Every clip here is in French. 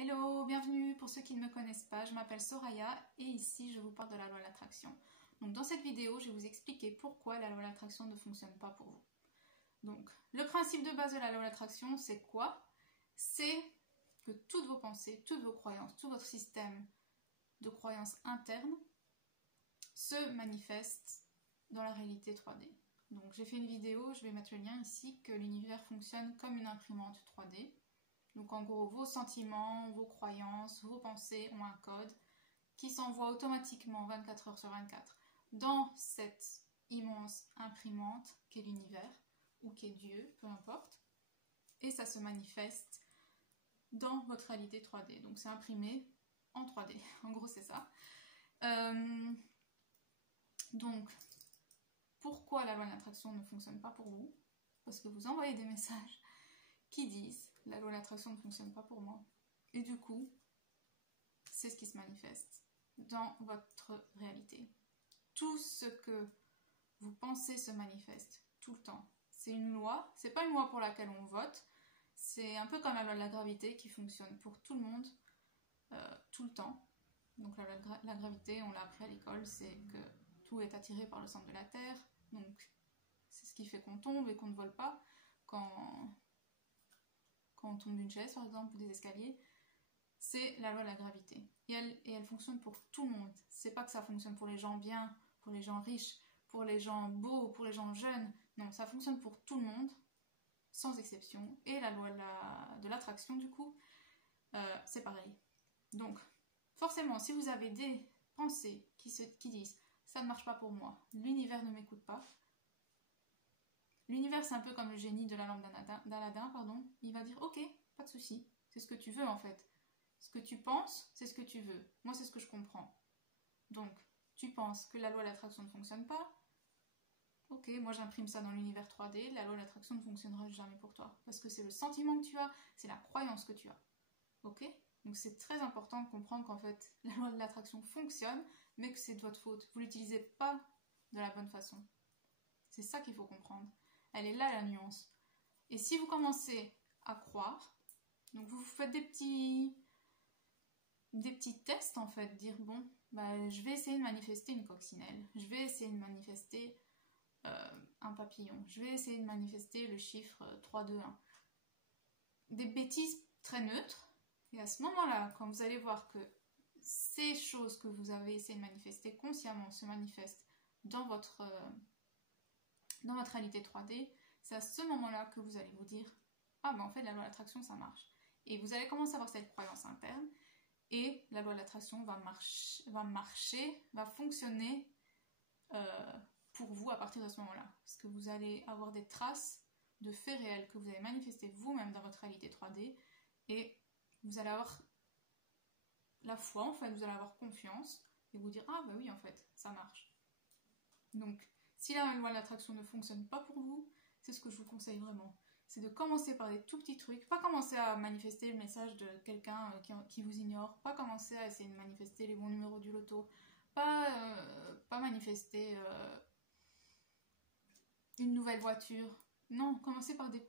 Hello, bienvenue pour ceux qui ne me connaissent pas, je m'appelle Soraya et ici je vous parle de la loi de l'attraction. Donc dans cette vidéo, je vais vous expliquer pourquoi la loi de l'attraction ne fonctionne pas pour vous. Donc le principe de base de la loi de l'attraction, c'est quoi? C'est que toutes vos pensées, toutes vos croyances, tout votre système de croyances internes se manifestent dans la réalité 3D. Donc j'ai fait une vidéo, je vais mettre le lien ici, que l'univers fonctionne comme une imprimante 3D. Donc en gros, vos sentiments, vos croyances, vos pensées ont un code qui s'envoie automatiquement 24 heures sur 24 dans cette immense imprimante qu'est l'univers ou qu'est Dieu, peu importe. Et ça se manifeste dans votre réalité 3D. Donc c'est imprimé en 3D. En gros, c'est ça. Donc, pourquoi la loi de l'attraction ne fonctionne pas pour vous? Parce que vous envoyez des messages qui disent « la loi de l'attraction ne fonctionne pas pour moi ». Et du coup, c'est ce qui se manifeste dans votre réalité. Tout ce que vous pensez se manifeste tout le temps. C'est une loi, c'est pas une loi pour laquelle on vote, c'est un peu comme la loi de la gravité qui fonctionne pour tout le monde, tout le temps. Donc la loi de la gravité, on l'a appris à l'école, c'est que tout est attiré par le centre de la Terre, donc c'est ce qui fait qu'on tombe et qu'on ne vole pas quand on tombe d'une chaise par exemple ou des escaliers. C'est la loi de la gravité et elle fonctionne pour tout le monde. C'est pas que ça fonctionne pour les gens bien, pour les gens riches, pour les gens beaux, pour les gens jeunes. Non, ça fonctionne pour tout le monde sans exception. Et la loi de l'attraction du coup, c'est pareil. Donc forcément, si vous avez des pensées qui disent ça ne marche pas pour moi, l'univers ne m'écoute pas. L'univers, c'est un peu comme le génie de la lampe d'Aladin, pardon. Il va dire ok, pas de souci, c'est ce que tu veux en fait. Ce que tu penses, c'est ce que tu veux. Moi, c'est ce que je comprends. Donc, tu penses que la loi de l'attraction ne fonctionne pas. Ok, moi j'imprime ça dans l'univers 3D, la loi de l'attraction ne fonctionnera jamais pour toi. Parce que c'est le sentiment que tu as, c'est la croyance que tu as. Ok? Donc c'est très important de comprendre qu'en fait, la loi de l'attraction fonctionne, mais que c'est de votre faute. Vous l'utilisez pas de la bonne façon. C'est ça qu'il faut comprendre. Elle est là la nuance. Et si vous commencez à croire, donc vous faites des petits tests en fait, dire bon, bah, je vais essayer de manifester une coccinelle, je vais essayer de manifester un papillon, je vais essayer de manifester le chiffre 3, 2, 1. Des bêtises très neutres, et à ce moment-là, quand vous allez voir que ces choses que vous avez essayé de manifester consciemment se manifestent dans votre réalité 3D, c'est à ce moment-là que vous allez vous dire ah ben en fait la loi de l'attraction ça marche. Et vous allez commencer à avoir cette croyance interne. Et la loi de l'attraction va fonctionner pour vous à partir de ce moment-là. Parce que vous allez avoir des traces de faits réels que vous avez manifestés vous-même dans votre réalité 3D et vous allez avoir la foi, en fait, vous allez avoir confiance et vous dire ah bah oui en fait, ça marche. Donc si la loi de l'attraction ne fonctionne pas pour vous, c'est ce que je vous conseille vraiment. C'est de commencer par des tout petits trucs, pas commencer à manifester le message de quelqu'un qui vous ignore, pas commencer à essayer de manifester les bons numéros du loto, pas manifester une nouvelle voiture. Non, commencez par des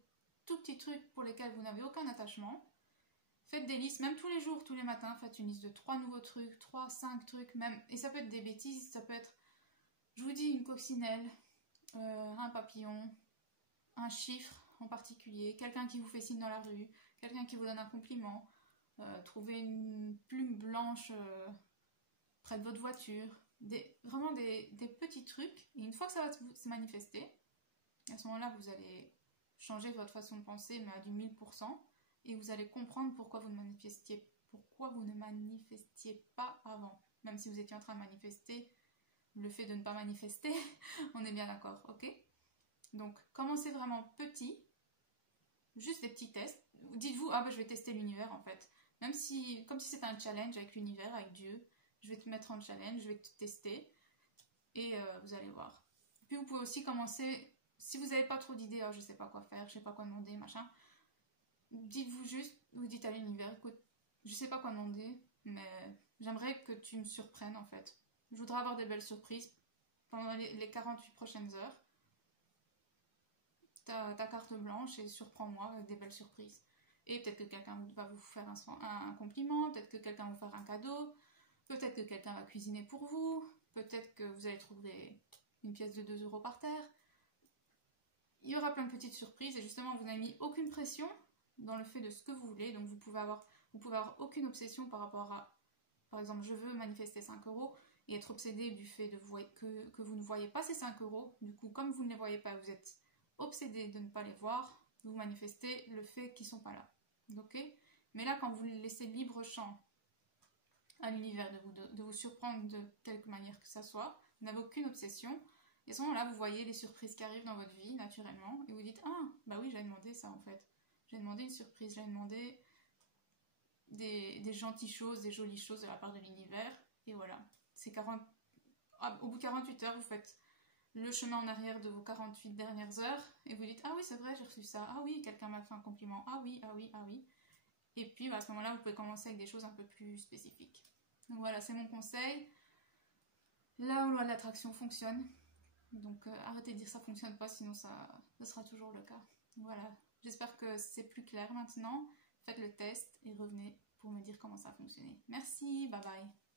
tout petits trucs pour lesquels vous n'avez aucun attachement. Faites des listes, même tous les jours, tous les matins, faites une liste de 3 nouveaux trucs, 3, 5 trucs, même. Et ça peut être des bêtises, ça peut être, je vous dis, une coccinelle, un papillon, un chiffre en particulier, quelqu'un qui vous fait signe dans la rue, quelqu'un qui vous donne un compliment, trouver une plume blanche près de votre voiture, vraiment des petits trucs. Et une fois que ça va se manifester, à ce moment-là, vous allez changer votre façon de penser, mais à du 1000%, et vous allez comprendre pourquoi vous ne manifestiez pas avant. Même si vous étiez en train de manifester le fait de ne pas manifester, on est bien d'accord, ok? Donc, commencez vraiment petit, juste des petits tests. Dites-vous, ah bah je vais tester l'univers en fait. Même si, comme si c'était un challenge avec l'univers, avec Dieu. Je vais te mettre en challenge, je vais te tester. Et vous allez voir. Puis vous pouvez aussi commencer, si vous n'avez pas trop d'idées, oh, je sais pas quoi faire, je sais pas quoi demander, machin. Dites-vous juste, vous dites à l'univers, écoute, je sais pas quoi demander, mais j'aimerais que tu me surprennes en fait. Je voudrais avoir des belles surprises pendant les 48 prochaines heures. Ta carte blanche et surprends-moi avec des belles surprises. Et peut-être que quelqu'un va vous faire un compliment, peut-être que quelqu'un va vous faire un cadeau, peut-être que quelqu'un va cuisiner pour vous, peut-être que vous allez trouver une pièce de 2 € par terre. Il y aura plein de petites surprises et justement vous n'avez mis aucune pression dans le fait de ce que vous voulez, donc vous pouvez avoir aucune obsession par rapport à, par exemple, je veux manifester 5 € et être obsédé du fait que vous ne voyez pas ces 5 €. Du coup, comme vous ne les voyez pas, vous êtes obsédé de ne pas les voir, vous manifestez le fait qu'ils ne sont pas là. Ok ? Mais là, quand vous laissez libre champ à l'univers de vous surprendre de quelque manière que ça soit, vous n'avez aucune obsession, et à ce moment-là, vous voyez les surprises qui arrivent dans votre vie naturellement, et vous dites « Ah, bah oui, j'avais demandé ça en fait. J'ai demandé une surprise, j'avais demandé des gentilles choses, des jolies choses de la part de l'univers, et voilà. » Au bout de 48 heures, vous faites le chemin en arrière de vos 48 dernières heures, et vous dites « Ah oui, c'est vrai, j'ai reçu ça. Ah oui, quelqu'un m'a fait un compliment. Ah oui, ah oui, ah oui. » Et puis, à ce moment-là, vous pouvez commencer avec des choses un peu plus spécifiques. Donc voilà, c'est mon conseil. La loi de l'attraction fonctionne. Donc arrêtez de dire ça fonctionne pas, sinon ça sera toujours le cas. Voilà, j'espère que c'est plus clair maintenant. Faites le test et revenez pour me dire comment ça a fonctionné. Merci, bye bye.